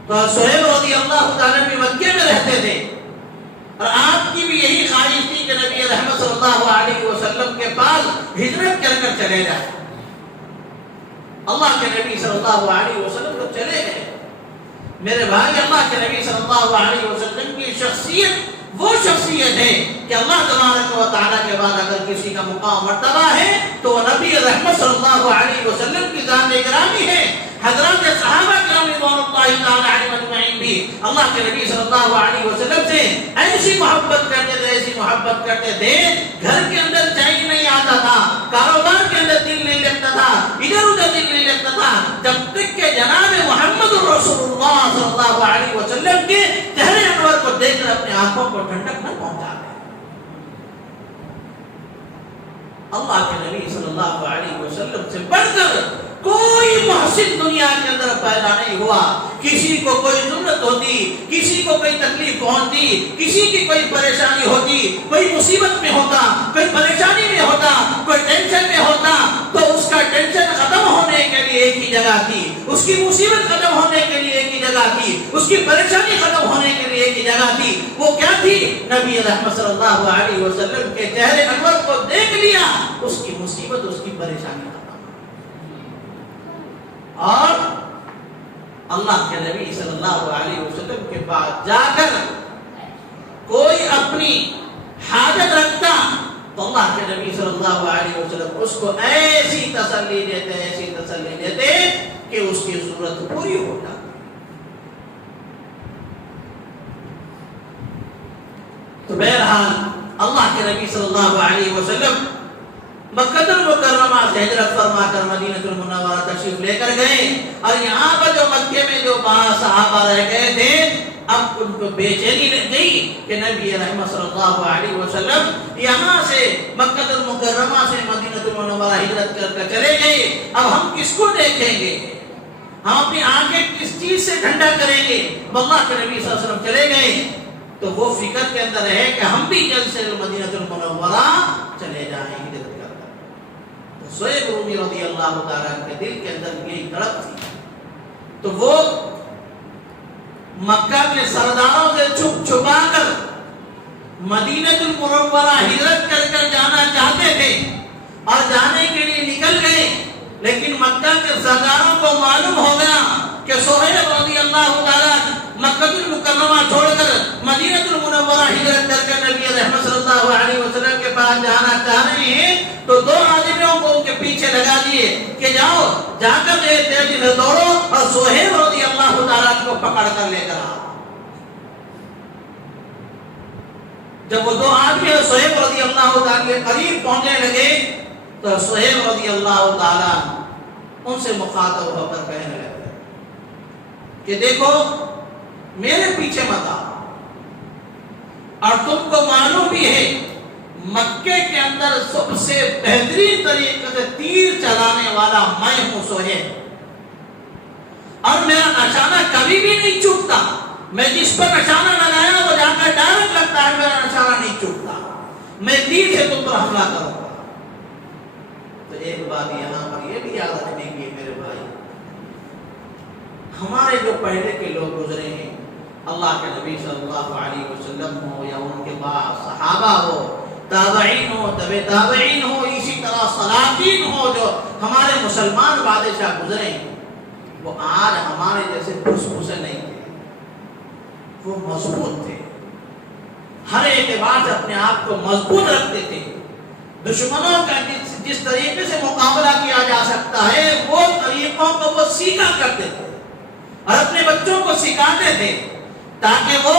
تو صہیب رضی اللہ تعالیٰ بھی مکے میں رہتے تھے، اور آپ کی بھی یہی خواہش تھی کہ نبی رحمت صلی اللہ علیہ وسلم کے پاس ہجرت کر کر چلے جائیں۔ اللہ کے نبی صلی اللہ علیہ وسلم تو چلے گئے۔ میرے بھائی، اللہ کے نبی صلی اللہ علیہ وسلم کی شخصیت وہ شخصیت ہے کہ اللہ تبارک و تعالیٰ کے بعد اگر کسی کا مقام مرتبہ ہے تو وہ نبی رحمت صلی اللہ علیہ وسلم کی ذات گرامی ہے۔ حضرات صحابہ کرام رضوان اللہ تعالی علیہم اجمعین بھی اللہ کے نبی صلی اللہ علیہ وسلم سے ایسی محبت کرتے تھے، ایسی محبت کرتے تھے، گھر کے اندر چین نہیں آتا تھا، کاروبار کے اندر دل نہیں لگتا تھا، ادھر ادھر دل نہیں لگتا تھا، جب تک کہ جناب محمد رسول اللہ صلی اللہ علیہ وسلم کے چہرے انور کو دیکھ کر اپنے آنکھوں کو ٹھنڈک نہ پہنچا دے۔ اللہ کے نبی صلی اللہ علیہ وسلم سے بڑھ کر کوئی محسن دنیا کے اندر پیدا نہیں ہوا۔ کسی کو کوئی ضرورت ہوتی، کسی کو کوئی تکلیف پہنچتی، کسی کی کوئی پریشانی ہوتی، کوئی مصیبت میں ہوتا، کوئی پریشانی میں ہوتا، کوئی ٹینشن میں ہوتا، تو اس کا ٹینشن ختم ہونے کے لیے ایک ہی جگہ تھی، اس کی مصیبت ختم ہونے کے لیے ایک ہی جگہ تھی، اس کی پریشانی ختم ہونے کے لیے ایک ہی جگہ تھی۔ وہ کیا تھی؟ نبی رحمت صلی اللہ علیہ وسلم کے چہرے انور کو دیکھ لیا، اس کی مصیبت، اس کی پریشانی ختم۔ اور اللہ کے نبی صلی اللہ علیہ وسلم کے پاس جا کر کوئی اپنی حاجت رکھتا تو اللہ کے نبی صلی اللہ علیہ وسلم اس کو ایسی تسلی دیتے، ایسی تسلی دیتے کہ اس کی ضرورت پوری ہو جاتی۔ تو بہرحال اللہ کے نبی صلی اللہ علیہ وسلم مکہ المکرمہ سے ہجرت فرما کر مدینہ المنورہ تشریف لے کر گئے، اور یہاں پر جو مکے میں جو صحابہ رہ گئے تھے، اب ان کو بے چینی لگ گئی کہ نبی رحمت صلی اللہ علیہ وسلم یہاں سے مکہ المکرمہ سے مدینہ المنورہ ہجرت کر کے چلے گئے، اب ہم کس کو دیکھیں گے، ہم اپنی آنکھیں کس چیز سے ٹھنڈا کریں گے؟ اللہ کے نبی صلی اللہ علیہ وسلم چلے گئے تو وہ فکر کے اندر ہے کہ ہم بھی جلد سے مدینہ المنورہ چلے جائیں گے۔ صہیب رومی رضی اللہ تعالیٰ کے دل کے اندر یہی تڑپ تھی، تو وہ مکہ کے سرداروں سے چھپ چھپا کر مدینہ المنورہ ہجرت کر کر جانا چاہتے تھے، اور جانے کے لیے نکل گئے، مکہ کے سرداروں کو معلوم ہو گیا کہ سہیل رضی اللہ تعالیٰ مکہ المکرمہ چھوڑ کر مدینہ المنورہ ہجرت کر کے نبی رحمت صلی اللہ علیہ وسلم کے پاس جانا چاہ رہے ہیں، تو دو آدمیوں کو ان کے پیچھے لگا دیے کہ جاؤ جا کر تیزی سے دوڑو اور سہیل رضی اللہ تعالیٰ کو پکڑ کر لے کر آؤ۔ جب وہ دو آدمی سہیل رضی اللہ تعالیٰ کے قریب پہنچنے لگے تو سہیل رضی اللہ تعالیٰ ان سے مخاطب ہو کر کہنے لگے کہ دیکھو میرے پیچھے مت آؤ، اور تم کو معلوم بھی ہے مکے کے اندر سب سے بہترین طریقے سے تیر چلانے والا میں ہوں سہیل، اور میرا نشانہ کبھی بھی نہیں چوکتا، میں جس پر نشانہ لگایا وہ جا کر ڈائریکٹ لگتا ہے، میرا نشانہ نہیں چوکتا، میں تیر سے تم پر حملہ کروں گا۔ تو ایک بات یہاں پر یہ بھی یاد رکھنے کی میرے بھائی، ہمارے جو پہلے کے لوگ گزرے ہیں، اللہ کے نبی صلی اللہ علیہ وسلم ہو یا ان کے بعد صحابہ ہو، تابعین ہو، تبع تابعین ہو، اسی طرح سلاطین ہو، جو ہمارے مسلمان بادشاہ گزرے ہیں، وہ آج ہمارے جیسے پھسپھسے نہیں تھے، وہ مضبوط تھے، ہر اعتبار سے اپنے آپ کو مضبوط رکھتے تھے، دشمنوں کا جس طریقے سے مقابلہ کیا جا سکتا ہے وہ طریقوں کو وہ سیکھا کرتے تھے اور اپنے بچوں کو سکھاتے تھے، تاکہ وہ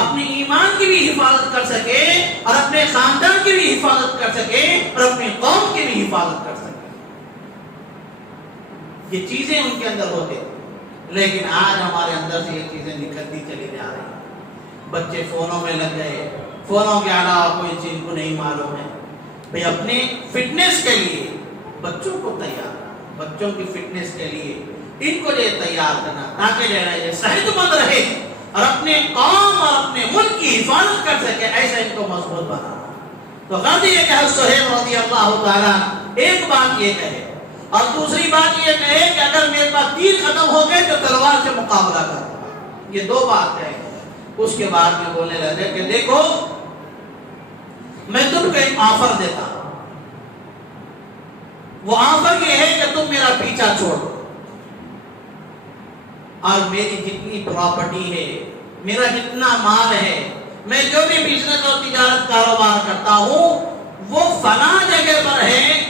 اپنی ایمان کی بھی حفاظت کر سکے اور اپنے خاندان کی بھی حفاظت کر سکے اور اپنی قوم کی بھی حفاظت کر سکے۔ یہ چیزیں ان کے اندر ہوتے، لیکن آج ہمارے اندر سے یہ چیزیں نکلتی چلی جا رہی ہیں۔ بچے فونوں میں لگ گئے، فونوں کے علاوہ کوئی چیز کو نہیں معلوم ہے۔ بھئی اپنی فٹنس کے لیے بچوں کو تیار، بچوں کی فٹنس کے لیے ان کو یہ تیار کرنا تاکہ یہ صحت مند رہے اور اپنے قوم اور اپنے ملک کی حفاظت کر سکے، ایسا ان کو مضبوط بنانا۔ تو غرض یہ کہ سہیل رضی اللہ تعالیٰ ایک بات یہ کہے اور دوسری بات یہ کہے کہ اگر میرے پاس تیر ختم ہو گئے تو تلوار سے مقابلہ کروں گا، یہ دو بات ہے۔ اس کے بعد میں بولنے لگے کہ دیکھو میں تم کو ایک آفر دیتا ہوں، وہ آفر یہ ہے کہ تم میرا پیچھا چھوڑو اور میری جتنی پراپرٹی ہے، میرا جتنا مال ہے، میں جو بھی بزنس اور تجارت کاروبار کرتا ہوں وہ فلاں جگہ پر ہے،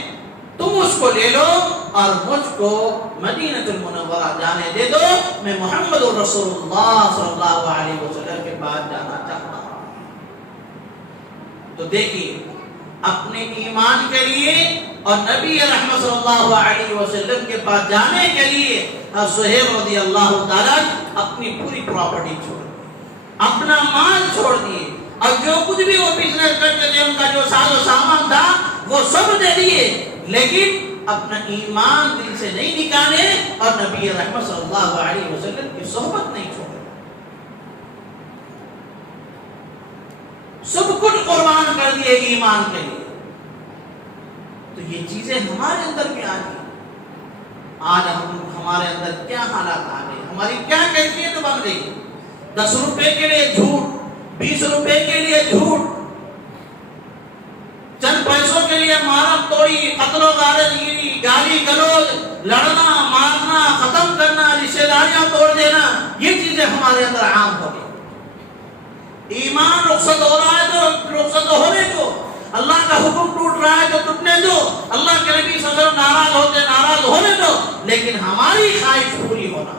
تم اس کو لے لو اور مجھ کو مدینہ المنورہ جانے دے دو، میں محمد رسول اللہ صلی اللہ علیہ وسلم کے پاس جانا چاہتا ہوں۔ تو دیکھیے اپنے ایمان کے لیے اور نبی رحمت صلی اللہ علیہ وسلم کے پاس جانے کے لیے سہیل رضی اللہ تعالیٰ اپنی پوری پراپرٹی چھوڑ دی، اپنا مال چھوڑ دیے، اور جو کچھ بھی وہ بزنس کرتے تھے ان کا جو ساز و سامان تھا وہ سب دے دیے، لیکن اپنا ایمان دل سے نہیں نکالے اور نبی رحمت صلی اللہ علیہ وسلم کی صحبت نہیں چھوڑے، سب کچھ قربان کر دیے ایمان کے لیے۔ تو یہ چیزیں ہمارے اندر بھی آ گئی، آج ہمارے اندر کیا حالات آ گئے، ہماری کیا کیفیت بن گئی۔ 10 روپے کے لیے جھوٹ، 20 روپے کے لیے جھوٹ، چند پیسوں کے لیے مارم توڑی، قتل و غارت گیری، گالی گلوچ، لڑنا مارنا، ختم کرنا، رشتہ داریاں توڑ دینا، یہ چیزیں ہمارے اندر عام ہو گئی۔ ایمان رخصت ہو رہا ہے تو رخصت ہونے دو، اللہ کا حکم ٹوٹ رہا ہے تو ٹوٹنے دو، اللہ کے نبی صلی اللہ علیہ وسلم ناراض ہوتے ناراض ہونے دو، لیکن ہماری خواہش پوری ہونا۔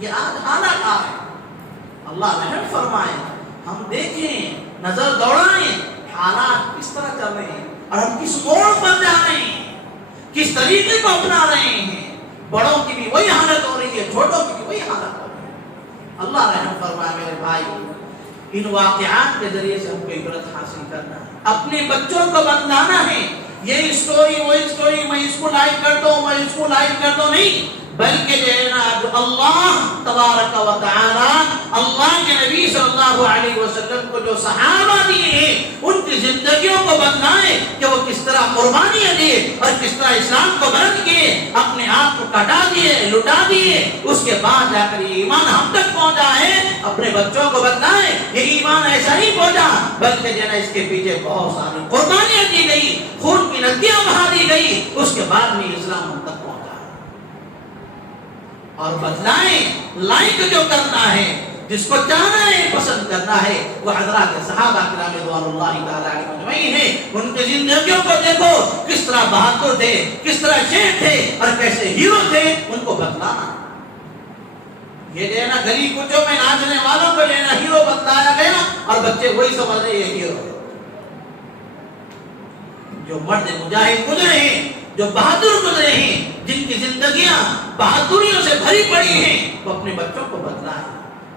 یہ آج حالات آ رہے، اللہ رحم فرمائے، ہم دیکھیں، نظر دوڑائیں حالات کس طرح چل رہے ہیں اور ہم کس موڑ پر جا رہے ہیں، کس طریقے کو اپنا رہے ہیں۔ بڑوں کی بھی وہی حالت ہو رہی ہے، چھوٹوں کی بھی وہی حالت ہو رہی ہے۔ اللہ رحم فرمائے میرے بھائی، ان واقعات کے ذریعے سے ہم کو عبرت حاصل کرنا ہے، اپنے بچوں کو بتلانا ہے، یہ اسٹوری وہ اسٹوری میں اس کو لائک کرتا ہوں، میں اس کو لائک کرتا ہوں نہیں، بلکہ جو ہے نا جو اللہ تبارک و تعالی اللہ کے نبی صلی اللہ علیہ وسلم کو جو صحابہ دیے ہیں ان کی زندگیوں کو بتلائیں کہ وہ کس طرح قربانیاں دیے اور کس طرح اسلام کو بلند کیے، اپنے آپ کو کٹا دیے، لٹا دیے، اس کے بعد جا کر یہ ایمان ہم تک پہنچا ہے۔ اپنے بچوں کو بتلائیں یہ ایمان ایسا نہیں پہنچا، بلکہ جو ہے اس کے پیچھے بہت ساری قربانیاں دی گئی، خون کی ندیاں بہا دی گئی، اس کے بعد میں اسلام ہم تک پہنچا ہے۔ اور بتلائیں. لائک جو کرنا ہے، جس کو چاہنا ہے، پسند کرنا ہے، وہ حضرات صحابہ کرام رضوان اللہ تعالی علیہم اجمعین ہیں. ان کی زندگیوں کو دیکھو، کس طرح بہادر تھے، کس طرح شیر تھے اور کیسے ہیرو تھے. ان کو بتلانا، یہ دینا گلی کوچوں میں ناچنے والوں کو لینا ہیرو بتلایا گیا اور بچے وہی سمجھ رہے یہ ہیرو. جو مرد مجاہد گزرے ہیں، جو بہادر گزرے ہیں، جن کی زندگیاں بہادریوں سے بھری پڑی ہیں، وہ اپنے بچوں کو بتلائیں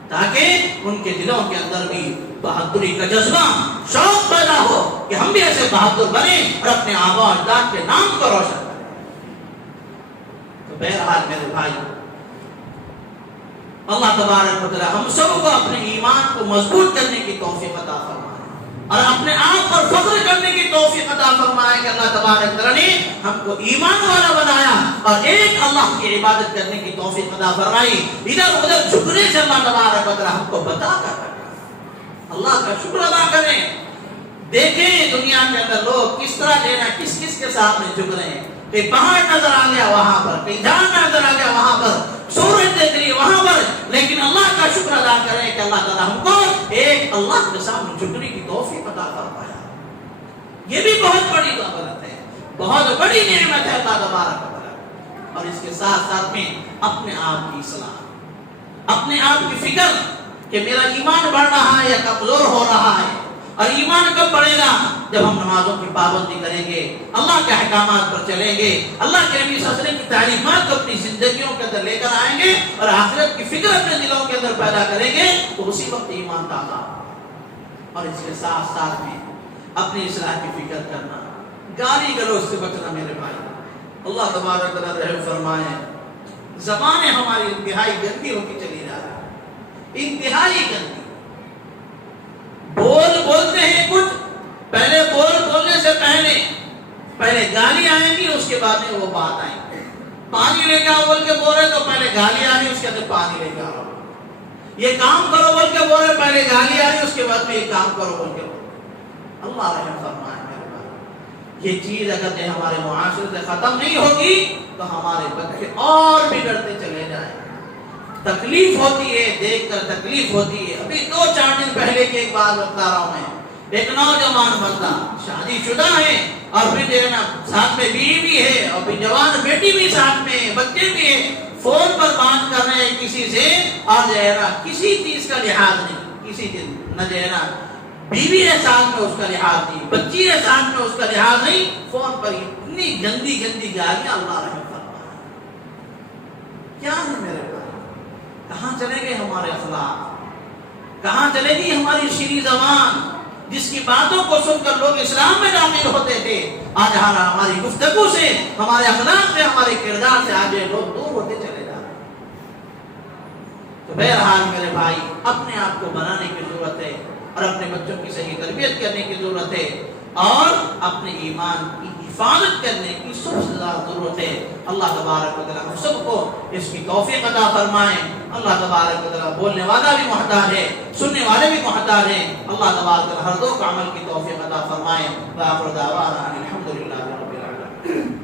تاکہ ان کے دلوں کے اندر بھی بہادری کا جذبہ، شوق پیدا ہو کہ ہم بھی ایسے بہادر بنیں اور اپنے آباء و اجداد کے نام کو روشن کریں. تو بہرحال میرے بھائی، اللہ تبارک و تعالی ہم سب کو اپنے ایمان کو مضبوط کرنے کی توفیق عطا فرمائے اور اپنے آپ پر فخر کرنے کی توفیق عطا فرمائے کہ اللہ تبارک و تعالی نے ہم کو ایمان والا بنایا اور ایک اللہ کی عبادت کرنے کی توفیق عطا فرمائی. ادھر ادھر جھکنے سے اللہ تبارک و تعالی ہم کو بتا کر اللہ کا شکر ادا کریں. دیکھیں دنیا کے اندر لوگ کس طرح لینا، کس کس کے سامنے جھک رہے ہیں. کہیں پہاڑ نظر آ گیا وہاں پر، کہیں جھرنا نظر آ گیا وہاں پر، سورج دیکھ رہی ہے وہاں پر، لیکن اللہ کا شکر ادا کریں کہ اللہ تعالیٰ ہم کو ایک اللہ کے سامنے جھکنے کی توفیق عطا فرمایا. یہ بھی بہت بڑی دولت ہے، بہت بڑی نعمت ہے اللہ تبارک و تعالیٰ. اور اس کے ساتھ ساتھ میں اپنے آپ کی اصلاح، اپنے آپ کی فکر کہ میرا ایمان بڑھ رہا ہے یا کمزور ہو رہا ہے. اور ایمان کب بڑھے گا؟ جب ہم نمازوں کی پابندی کریں گے، اللہ کے احکامات پر چلیں گے، اللہ کے نبی صلی اللہ علیہ وسلم کی تعلیمات کو اپنی زندگیوں کے اندر لے کر آئیں گے اور آخرت کی فکر اپنے دلوں کے اندر پیدا کریں گے، تو اسی وقت ایمان تازہ. اور اس کے ساتھ ساتھ میں اپنی اصلاح کی فکر کرنا، گالی گلوچ سے بچنا. میرے بھائی، اللہ تبارک و تعالی رحم فرمائے، زبانیں ہماری انتہائی گندی ہوتی چلی جا رہی، انتہائی گندی. بولتے ہیں کچھ، پہلے بولنے سے پہلے گالی آئیں گی، اس کے بعد میں وہ بات آئیں گی. پانی لے کے آؤ بول کے بول رہے تو پہلے گالی آ رہی، اس کے بعد پانی لے کے آؤ. یہ کام کرو بول کے بول رہے، پہلے گالی آ رہی، اس کے بعد میں یہ کام کرو بول کے بول. اللہ رحم فرمائے میرے بھائی، یہ چیز اگر ہمارے معاشرے سے ختم نہیں ہوگی تو ہمارے بچے اور بگڑتے چلے جائیں. تکلیف ہوتی ہے، دیکھ کر تکلیف ہوتی ہے. ابھی 2-4 دن پہلے کی ایک بات بتا رہا ہوں میں، ایک نوجوان بندہ شادی شدہ ہے اور پھر جو ہے نا ساتھ میں بیوی بھی ہے اور پھر جوان بیٹی بھی ساتھ میں ہے، بچے بھی ہیں. فون پر بات کر رہے ہیں کسی سے اور جو ہے نا کسی چیز کا لحاظ نہیں، کسی دن نہ جو ہے نا بیوی ہے ساتھ میں اس کا لحاظ نہیں، بچی ہے ساتھ میں اس کا لحاظ نہیں. فون پر اتنی گندی گالیاں. اللہ رحم فرمائے. کیا ہے میرے پاس؟ کہاں چلے گئے ہمارے اخلاق؟ کہاں چلے گی ہماری شیریں زبان جس کی باتوں کو سن کر لوگ اسلام میں داخل ہوتے تھے؟ آج ہماری گفتگو سے، ہمارے اخلاق سے، ہمارے کردار سے آج لوگ دور ہوتے چلے جا رہے ہیں. تو بہرحال میرے بھائی، اپنے آپ کو بنانے کی ضرورت ہے اور اپنے بچوں کی صحیح تربیت کرنے کی ضرورت ہے اور اپنے ایمان کی حفاظت کرنے کی سب سے زیادہ ضرورت ہے. اللہ تبارک و تعالی ہم سب کو اس کی توفیق عطا فرمائے. اللہ تبارک و تعالی بولنے والا بھی محتاج ہے، سننے والے بھی محتاج ہیں. اللہ تبارک و تعالی ہر دو کا عمل کی توفیق عطا فرمائے. وآخر دعوانا الحمدللہ رب العالمین.